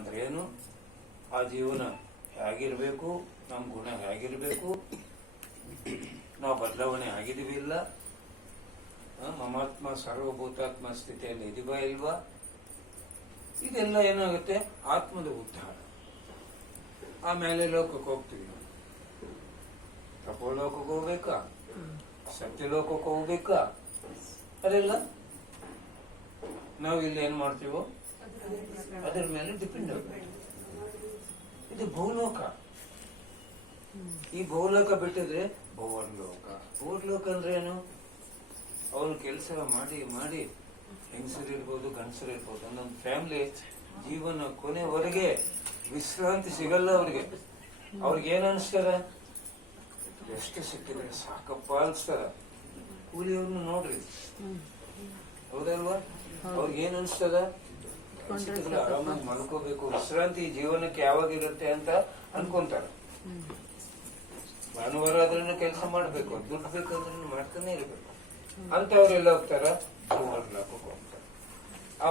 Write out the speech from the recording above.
ಅಂದ್ರೆ ಏನು, ಆ ಜೀವನ ಹೇಗಿರ್ಬೇಕು, ನಮ್ಮ ಗುಣ ಹೇಗಿರ್ಬೇಕು, ನಾವು ಬದಲಾವಣೆ ಆಗಿದೀವಿ ಇಲ್ಲ, ಮಮಾತ್ಮ ಸರ್ವಭೂತಾತ್ಮ ಸ್ಥಿತಿಯಲ್ಲಿ ಇದೀವಾ ಇಲ್ವಾ, ಇದೆಲ್ಲ ಏನಾಗುತ್ತೆ ಆತ್ಮದ ಉದ್ಧಾರ. ಆಮೇಲೆ ಲೋಕಕ್ಕೆ ಹೋಗ್ತೀವಿ, ತಪೋಲೋಕಕ್ಕೆ ಹೋಗ್ಬೇಕಾ, ಸತ್ಯಲೋಕಕ್ಕೆ ಹೋಗ್ಬೇಕಾ, ಅದೆಲ್ಲ ನಾವು ಇಲ್ಲಿ ಏನ್ ಮಾಡ್ತೀವೋ ಅದರ ಮೇಲೆ ಡಿಪೆಂಡ್ ಆಗಬೇಕು. ಇದು ಭೂಲೋಕ. ಈ ಭೂಲೋಕ ಬಿಟ್ಟಿದ್ರೆ ಭುವರ್ಲೋಕ. ಭುವರ್ಲೋಕ ಅಂದ್ರೆ ಏನು, ಅವನು ಕೆಲಸ ಮಾಡಿ ಮಾಡಿ ಹೆಂಗಸರಿರ್ಬೋದು ಗಂಡಸರಿರ್ಬೋದು, ಒಂದೊಂದು ಫ್ಯಾಮಿಲಿ ಜೀವನ ಕೊನೆವರೆಗೆ ವಿಶ್ರಾಂತಿ ಸಿಗಲ್ಲ ಅವ್ರಿಗೆ. ಏನ್ ಅನಿಸ್ತಾರ, ಎಷ್ಟು ಸಿಕ್ಕಿದ್ರೆ ಸಾಕಪ್ಪ ಅನ್ಸ್ತಾರ. ಕೂಲಿಯವ್ರನ್ನ ನೋಡ್ರಿ, ಹೌದಲ್ವಾ, ಏನ್ ಅನ್ಸ್ತದ, ಆರಾಮಾಗಿ ಮಲ್ಕೋಬೇಕು, ವಿಶ್ರಾಂತಿ ಜೀವನಕ್ಕೆ ಯಾವಾಗ ಇರುತ್ತೆ ಅಂತ ಅನ್ಕೊಂತಾರ. ಭಾನುವಾರ ಆದ್ರೂ ಕೆಲಸ ಮಾಡ್ಬೇಕು, ದುಡ್ಡು ಬೇಕಾದ್ರೂ ಮಾಡ್ತಾನೆ ಇರ್ಬೇಕು. ಅಂತವ್ರೆಲ್ಲ ಹೋಗ್ತಾರ ಭೂವರ್ಲೋಕಕ್ಕೆ ಹೋಗ್ತಾರ. ಆ